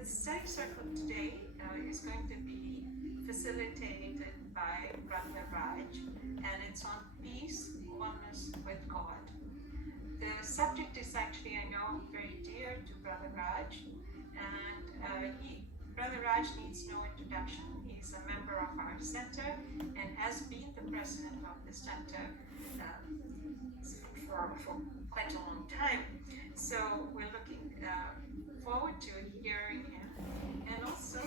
The study circle today is going to be facilitated by Brother Raj, and it's on peace, oneness with God. The subject is actually, I know, very dear to Brother Raj, and Brother Raj needs no introduction. He's a member of our center and has been the president of the center for quite a long time. So we're looking forward to hearing him. And also,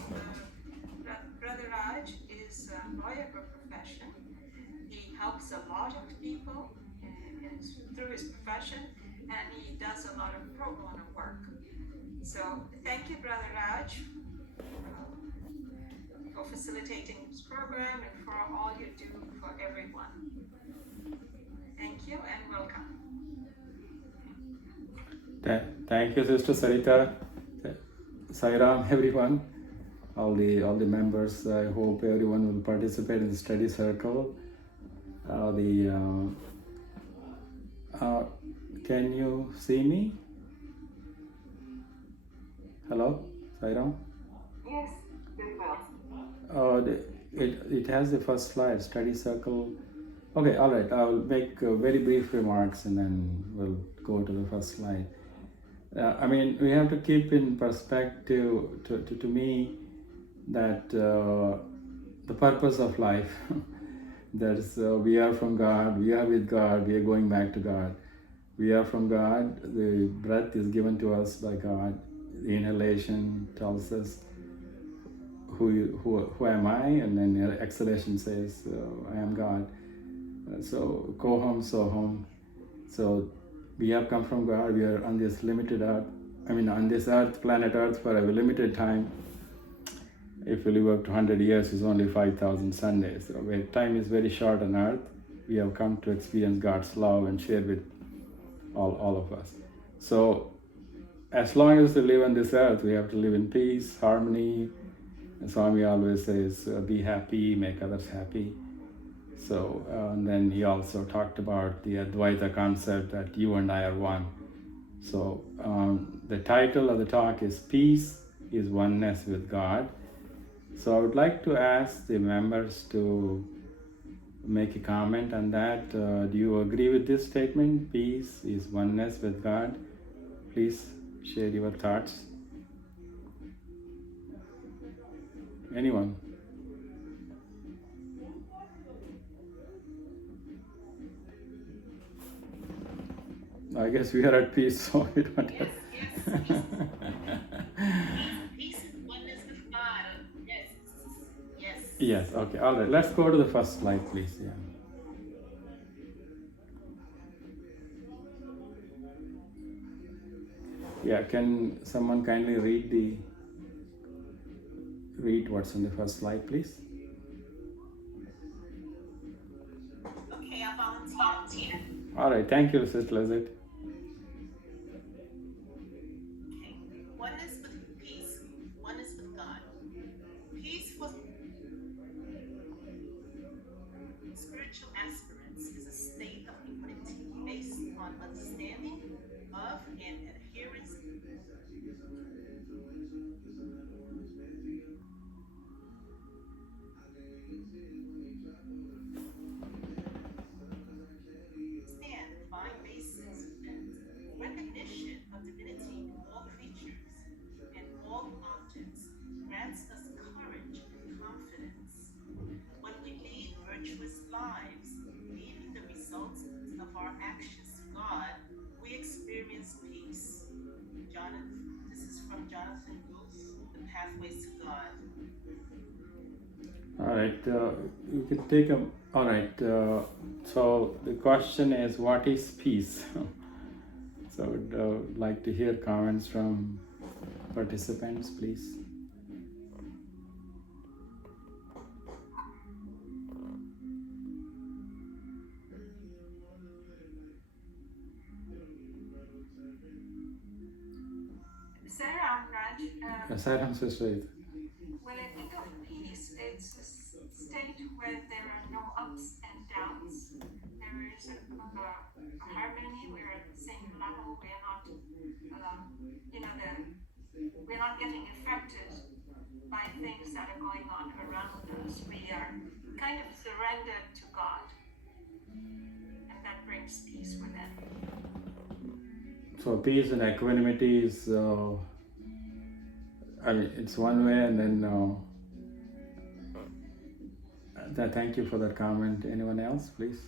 Brother Raj is a lawyer by profession. He helps a lot of people through his profession, and he does a lot of pro bono work. So thank you, Brother Raj, for facilitating this program and for all you do for everyone. Thank you and welcome. Thank you, Sister Sarita. Sairam, everyone, all the members. I hope everyone will participate in the study circle. Can you see me? Hello, Sairam? Yes, very well. It has the first slide, study circle. Okay, all right. I will make very brief remarks and then we'll go to the first slide. I mean, we have to keep in perspective, to me, that the purpose of life, that is, we are from God, we are with God, we are going back to God. We are from God, the breath is given to us by God, the inhalation tells us who am I, and then the exhalation says, I am God. So, go home, so home. So, we have come from God, we are on this limited earth, on this earth, planet Earth, for a limited time. If we live up to 100 years, it's only 5,000 Sundays. So where time is very short on earth, we have come to experience God's love and share with all of us. So, as long as we live on this earth, we have to live in peace, harmony. And Swami always says, be happy, make others happy. So, and then he also talked about the Advaita concept that you and I are one. So, the title of the talk is Peace is Oneness with God. So, I would like to ask the members to make a comment on that. Do you agree with this statement? Peace is oneness with God. Please share your thoughts. Anyone? I guess we are at peace, so we don't have... Peace and oneness with God. Yes. Yes, okay, all right. Let's go to the first slide, please. Yeah, can someone kindly read what's on the first slide, please? Okay, I'll volunteer. All right, thank you, Sister Lizette. Okay, oneness with peace, oneness with God. Peace for spiritual aspirants is a state of equanimity based on understanding of and adherence. Stand divine basis and recognition of divinity in all creatures and all objects grants us courage and confidence. When we lead virtuous lives, leaving the results of our actions to God, we experience peace. This is from Jonathan Booth, The Pathways to God. All right, you can take a... All right, so the question is, what is peace? So I would like to hear comments from participants, please. Sarah, Raj. Saram Sister. When I think of peace, it's a state where there are no ups and downs. There is a harmony. We're at the same level. We're not, we're not getting affected kind of surrendered to God, and that brings peace within. So peace and equanimity is, it's one way, and then thank you for that comment. Anyone else, please?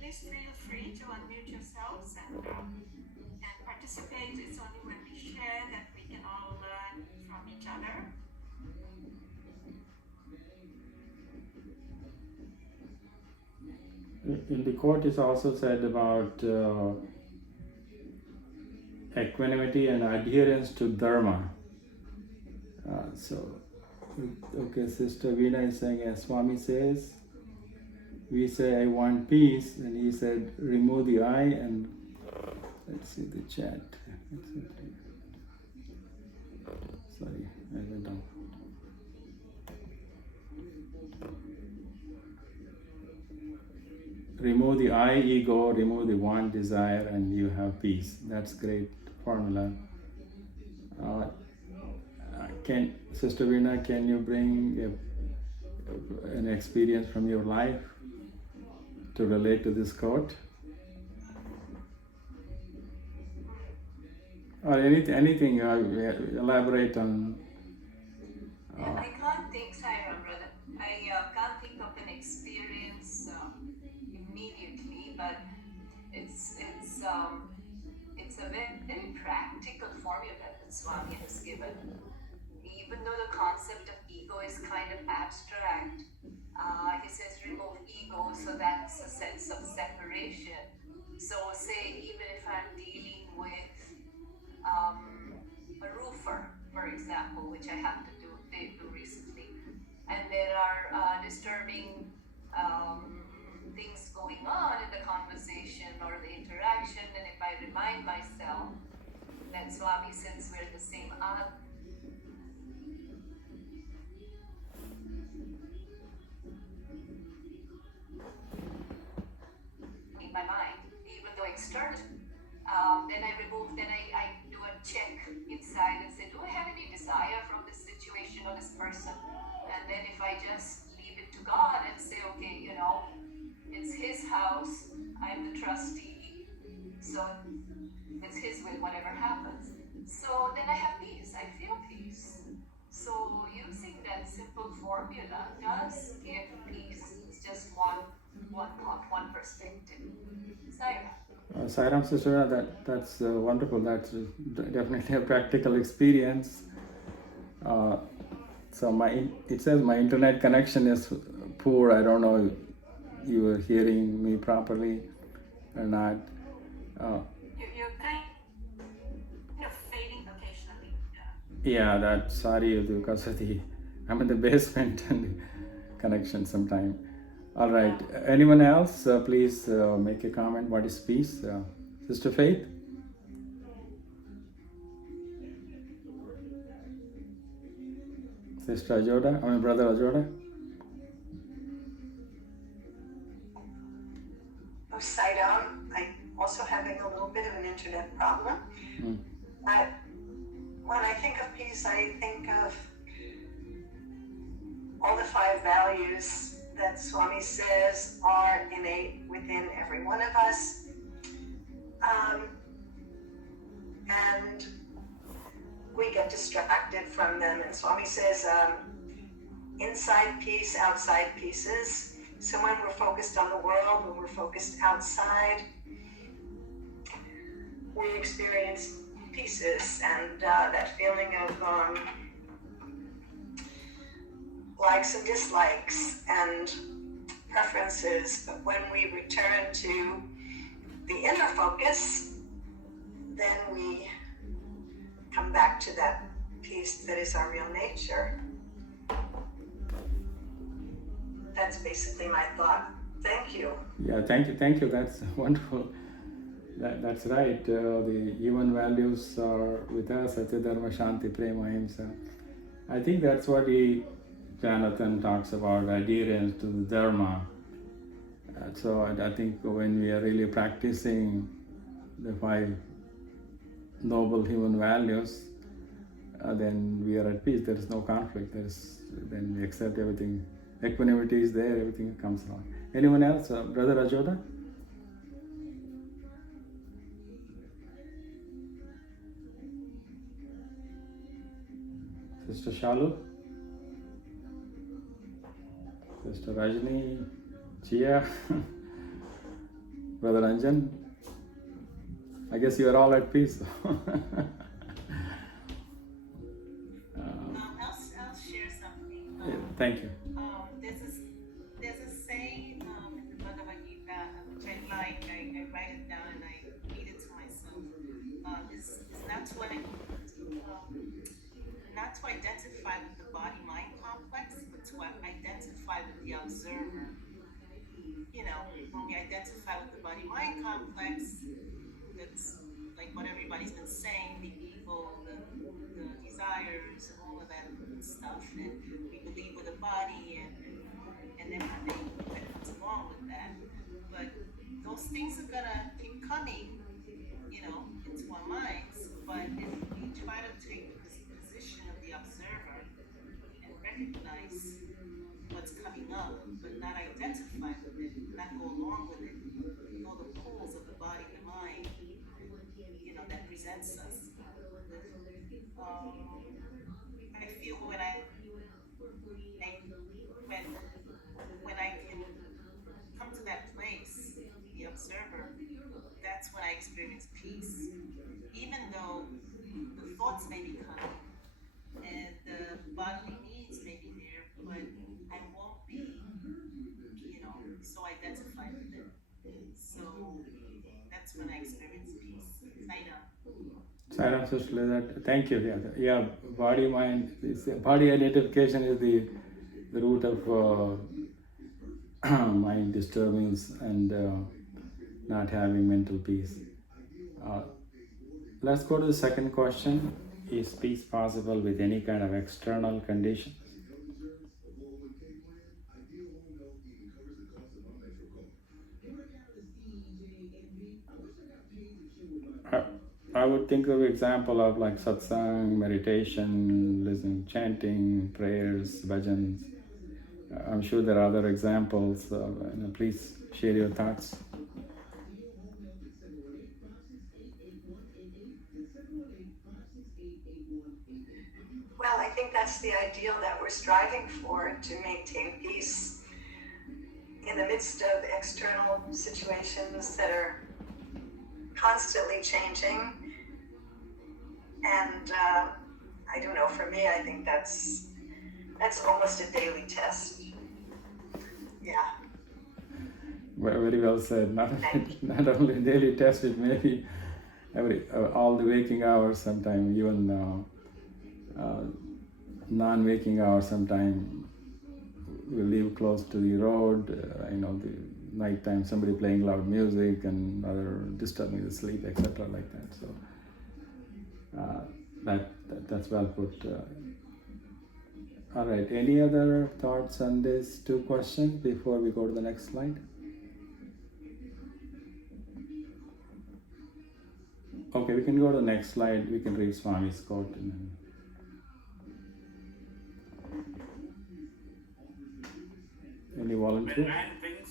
Please feel free to unmute yourselves and participate. It's only when we share that we can all learn from each other. In the quote, it's also said about equanimity and adherence to dharma. Okay, Sister Veena is saying, as Swami says, we say, I want peace, and he said, remove the I, and let's see the chat. Sorry, I went down. Remove the I ego, remove the want, desire, and you have peace. That's great formula. Sister Veena, can you bring an experience from your life to relate to this quote? Or anything elaborate on. I can't think, Sairam, brother. I can't think of an experience immediately, but it's a very practical formula that Swami has given. Even though the concept of ego is kind of abstract, he says remove ego, so that's a sense of separation. So say even if I'm dealing with a roofer, for example, which I have to do recently, and there are disturbing things going on in the conversation or the interaction, and if I remind myself that Swami, since we're the same in my mind, even though external, then I do a check inside and say, do I have any desire from this situation or this person? And then if I just leave it to God and say, okay, it's his house, I'm the trustee, so it's his will, whatever happens. So then I have peace, I feel peace. So using that simple formula does give peace. It's just one thought, one perspective. Sairam Sister, that's wonderful. That's definitely a practical experience. It says my internet connection is poor. I don't know if you were hearing me properly or not. You're kind of fading occasionally. Yeah, that's sorry because I'm in the basement and the connection sometime. All right. Anyone else? Please make a comment. What is peace? Sister Faith? Sister Ajoda? Brother Ajoda? Oh, Sairam, I'm also having a little bit of an internet problem. But when I think of peace, I think of all the 5 values that Swami says are innate within every one of us. And we get distracted from them. And Swami says, inside peace, outside pieces. So when we're focused on the world, when we're focused outside, we experience pieces and that feeling of likes and dislikes and preferences. But when we return to the inner focus, then we come back to that peace that is our real nature. That's basically my thought. Thank you. Yeah, thank you. That's wonderful. That's right. The human values are with us. Satya, Dharma, Shanti, Prema, Ahimsa. I think that's what Jonathan talks about, adherence to the Dharma. So I think when we are really practicing the 5 noble human values, then we are at peace. There is no conflict. Then we accept everything. Equanimity is there. Everything comes along. Anyone else? Brother Ajoda? Sister Shalu? Sister Rajni? Chia? Brother Anjan? I guess you are all at peace. I'll share something. Yeah, thank you. There's a saying in the Bhagavad Gita, which I like. I write it down and I read it to myself. Is not to identify with the body-mind complex, but to identify with the observer. You know, when we identify with the body-mind complex, that's like what everybody's been saying, the ego, the desires, and all of that good stuff, and we believe with the body and everything that comes along with that. But those things are gonna keep coming, you know, into our minds. But if we try to take this position of the observer and recognize what's coming up, but not identify with it, not go along with it, know the pulls of the body and the mind, you know, that presents us. I feel when I can come to that place, the observer, that's when I experience peace. Even though the thoughts may be coming and the bodily needs may be there, but I won't be, you know, so identified with it. So that's when I experience peace. Saram Sister Lizette, thank you. Yeah, body mind. Body identification is the root of mind disturbance and not having mental peace. Let's go to the second question. Is peace possible with any kind of external conditions? I would think of example of like satsang, meditation, listening, chanting, prayers, bhajans. I'm sure there are other examples. Please share your thoughts. Well, I think that's the ideal that we're striving for, to maintain peace in the midst of external situations that are constantly changing. And I don't know, for me, I think that's almost a daily test. Yeah. Very well said. Not only daily test, it may be all the waking hours, sometime even non-waking hours. Sometime we live close to the road. The nighttime, somebody playing loud music and other disturbing the sleep, etc. like that. So that's well put. All right. Any other thoughts on these two questions before we go to the next slide? Okay, we can go to the next slide. We can read Swami's quote. And then... Any volunteer? When man thinks,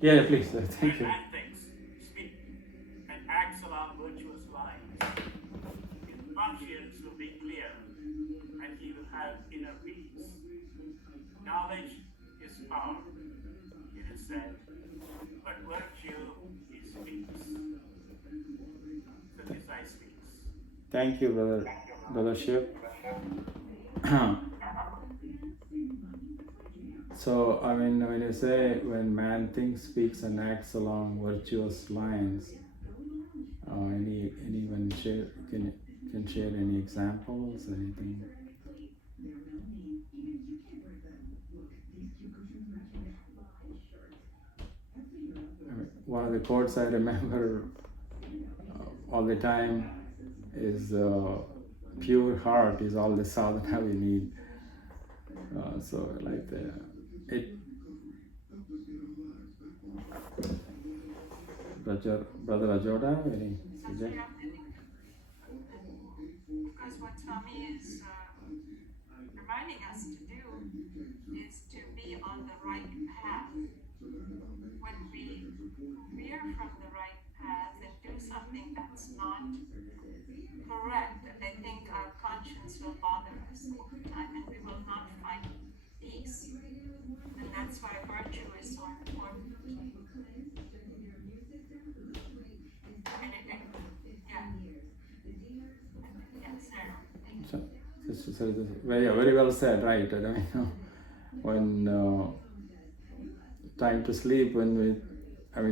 Yeah, please. Thank you. man thinks, speaks, and acts along virtuous lines, his conscience will be clear, and he will have inner peace. Knowledge is power, it is said, but virtue is peace. Satyasai speaks. Thank you, brother Shiv. So, when you say when man thinks, speaks, and acts along virtuous lines, anyone can share any examples, anything? One of the quotes I remember all the time is pure heart is all the sadhana we need. So like it. Brother Ajoda, any suggestion? because what Swami is reminding us to do is to be on the right path. When we veer from the right path and do something that's not correct, I think our conscience will bother us all the time and we will not find peace. And that's why virtue is so important. So, very well said, right? I mean, when time to sleep, when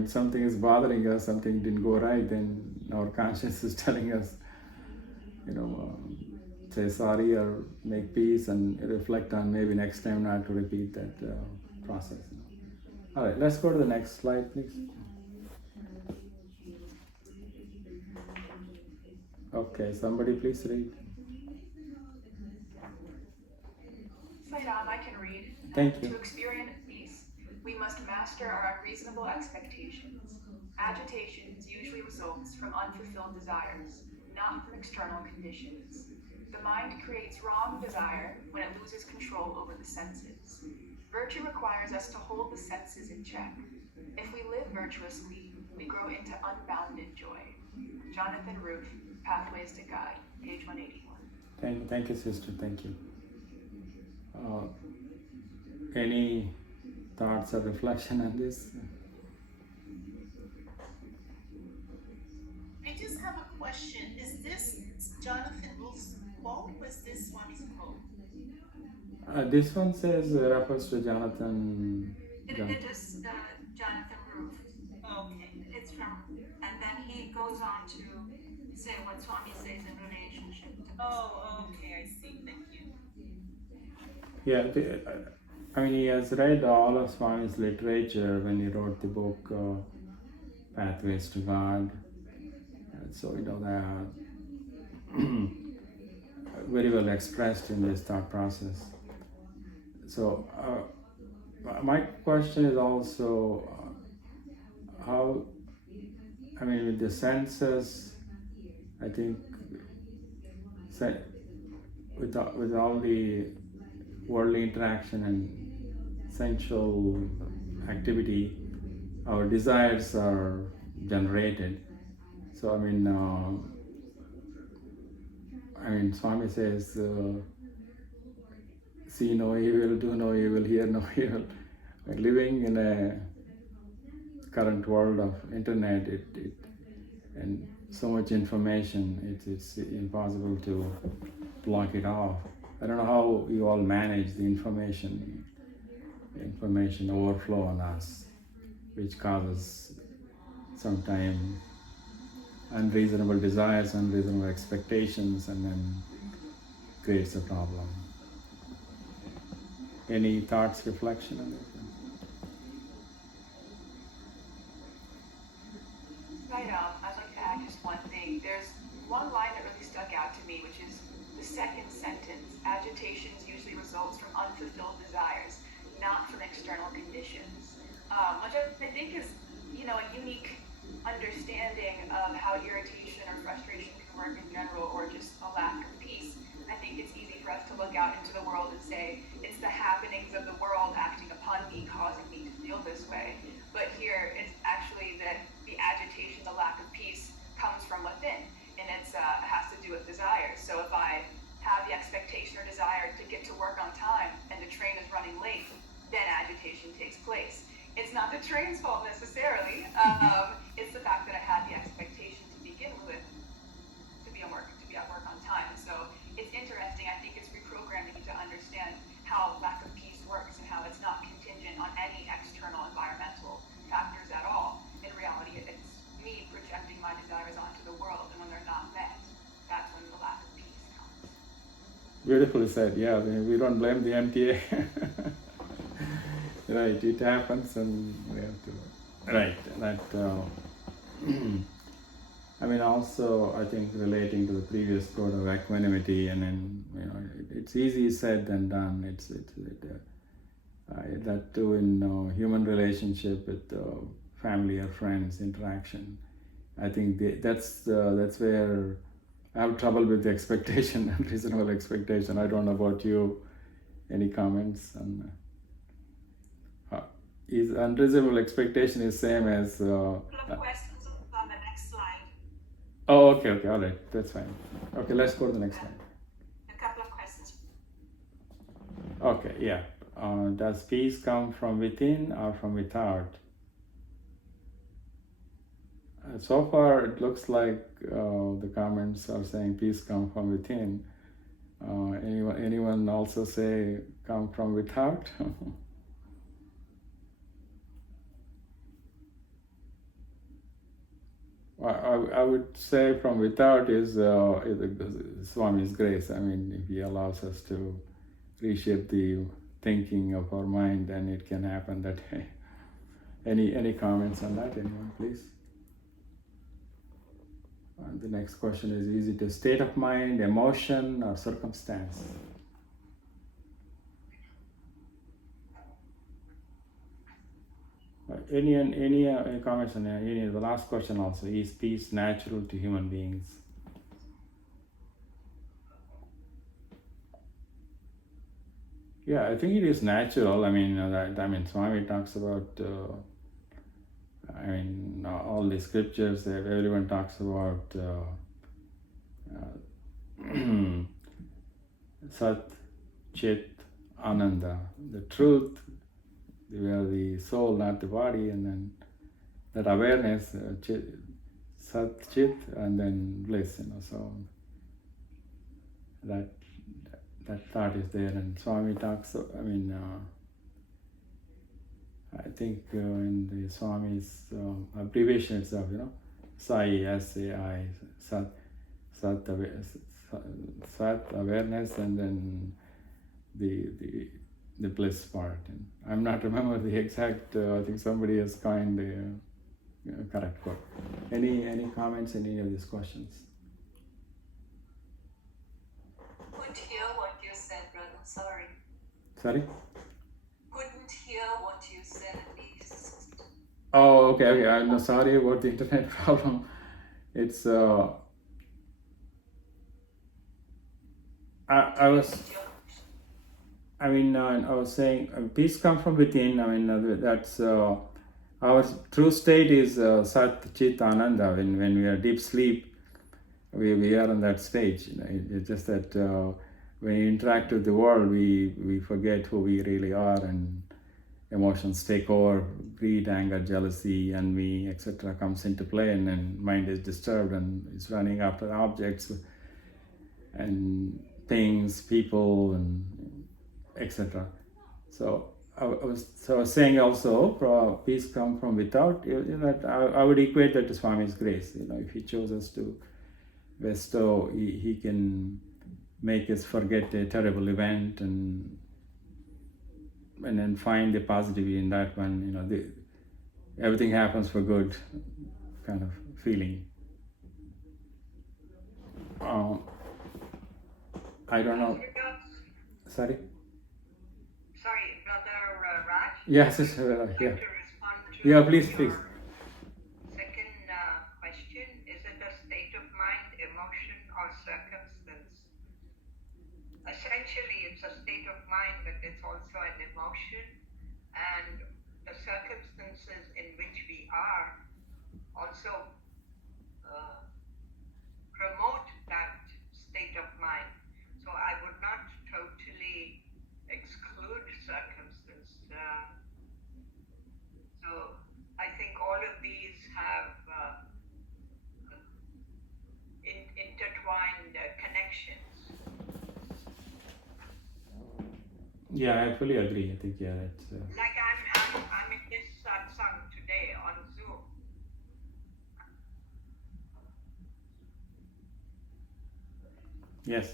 something is bothering us, something didn't go right, then our conscience is telling us, say sorry or make peace and reflect on maybe next time not to repeat that process. All right, let's go to the next slide, please. Okay, somebody please read. Saidam, I can read. Thank you. To experience peace, we must master our unreasonable expectations. Agitations usually results from unfulfilled desires, not from external conditions. The mind creates wrong desire when it loses control over the senses. Virtue requires us to hold the senses in check. If we live virtuously, we grow into unbounded joy. Jonathan Roof, Pathways to God, page 181. Thank you, sister. Thank you. Any thoughts or reflection on this? I just have a question. Is this Jonathan Roof's quote or is this Swami's quote? This one says refers to Jonathan. It is Jonathan Roof. Okay. It's from, and then he goes on to say what Swami says in relationship to this. Oh, okay, I see. Thank you. Yeah, he has read all of Swami's literature when he wrote the book Pathways to God. So, that very well expressed in this thought process. So, my question is also how, with the senses, I think, with all the worldly interaction and sensual activity, our desires are generated. So, Swami says, see no evil, do no evil, hear no evil. Living in a current world of internet, and so much information, it's impossible to block it off. I don't know how you all manage the information overflow on us, which causes sometimes unreasonable desires, unreasonable expectations, and then creates a problem. Any thoughts, reflection on this? Saidam, I'd like to add just one thing. There's one line that really stuck out to me, which is the second sentence. Agitations usually results from unfulfilled desires, not from external conditions. Which I think is, a unique understanding of how irritation or frustration can work in general, or just a lack of peace. I think it's easy for us to look out into the world and say, it's the happenings of the world acting upon me, causing me to feel this way. But here, it's actually that the agitation, the lack of peace, comes from within, and it has to do with desires. So if I have the expectation or desire to get to work on time, and the train is running late, then agitation takes place. It's not the train's fault necessarily. It's the fact that I had the expectation to begin with to be at work on time. And so it's interesting. I think it's reprogramming to understand how lack of peace works and how it's not contingent on any external environmental factors at all. In reality, it's me projecting my desires onto the world, and when they're not met, that's when the lack of peace comes. Beautifully said. Yeah, we don't blame the MTA. Right, it happens, and we have to. Right, that. Also, I think relating to the previous quote of equanimity, and then it's easy said than done. That too in human relationship with family or friends interaction. I think that's where I have trouble with the expectation, unreasonable expectation. I don't know about you. Any comments on is unreasonable expectation is same as Questions on the next slide. oh, okay, all right, that's fine. Okay, let's go to the next slide. A couple of questions. Okay, yeah. Does peace come from within or from without? So far, it looks like the comments are saying peace come from within. Anyone also say come from without? I would say from without is Swami's grace. I mean, if he allows us to reshape the thinking of our mind, then it can happen that way. Any comments on that? Anyone, please? And the next question is it a state of mind, emotion, or circumstance? Any comments on any? The last question also, is peace natural to human beings? Yeah, I think it is natural. I mean, Swami talks about. All the scriptures. Everyone talks about Sat, Chit, Ananda, the truth. We are the soul, not the body, and then that awareness, Sat, Chit, and then bliss. So that thought is there, and Swami talks. I think in the Swami's abbreviation itself, Sai, S-A-I, Sat awareness, and then the bliss part. And I'm not remember the exact. I think somebody has coined the correct quote. Any comments in any of these questions? Couldn't hear what you said, brother. Sorry. Sorry. Couldn't hear what you said. Please. Oh, okay. I'm no, sorry about the internet problem. It's I was saying peace comes from within. That's our true state is Sat Chit Ananda. When we are deep sleep, we are on that stage. It's just that when we interact with the world, we forget who we really are, and emotions take over. Greed, anger, jealousy, envy, etc. comes into play, and then mind is disturbed and is running after objects and things, people, and etc. So I was saying also, peace come from without. I would equate that to Swami's grace. If he chose us to bestow, he can make us forget a terrible event and then find the positivity in that one. Everything happens for good, kind of feeling. I don't know. Sorry. Sorry, Brother Raj. Yes, yeah. To respond to Yeah, please. Second question, is it a state of mind, emotion, or circumstance? Essentially, it's a state of mind, but it's also an emotion, and the circumstances in which we are also promote that state of mind. So I would not totally exclude circumstance. So I think all of these have intertwined connections. Yeah, I fully agree. I think it's like I'm in this satsang today on Zoom. yes.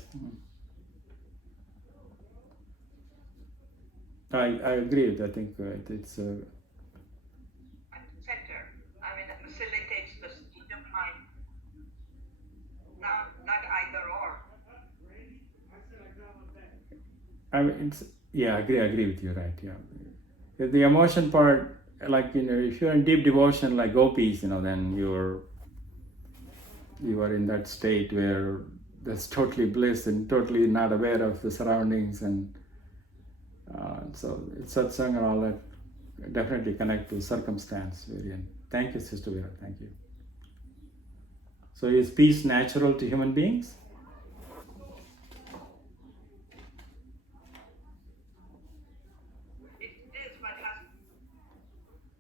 I agree with. I think it's. At the center. It facilitates the state of mind. Not either or. I agree with you, right? Yeah. The emotion part, like if you're in deep devotion, like gopis, then you are in that state where there's totally bliss and totally not aware of the surroundings, and so satsang and all that definitely connect to circumstance. Thank you, Sister Vera. Thank you. So is peace natural to human beings? It is, but it has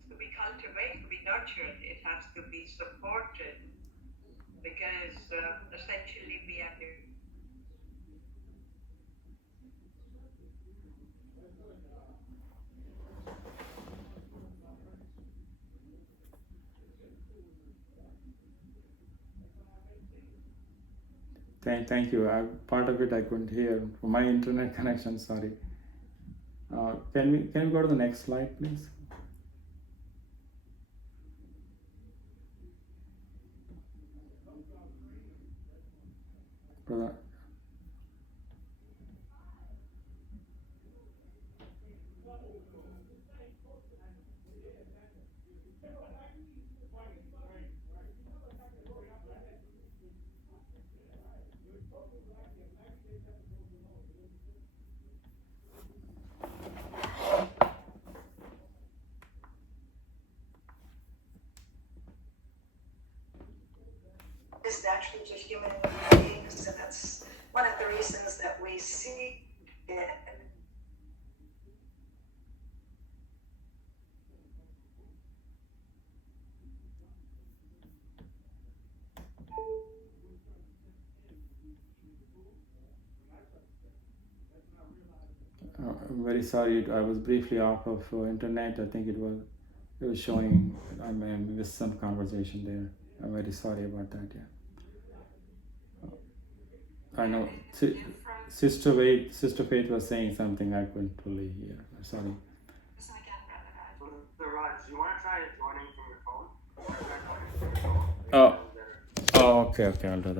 to be cultivated, to be nurtured. It has to be supported because essentially we have here. Thank you. Part of it I couldn't hear. My internet connection, sorry. Can we go to the next slide, please? Brother. Is natural to human beings, and that's one of the reasons that we see it. I'm very sorry. I was briefly off of internet. I think it was showing. I missed some conversation there. I'm very sorry about that. Yeah. I know. Sister Faith was saying something I couldn't fully hear. Sorry. Listen again, Brother Raj. Brother Raj, do you want to try joining from your phone? You want to try joining from your phone? Oh, okay, I'll do that.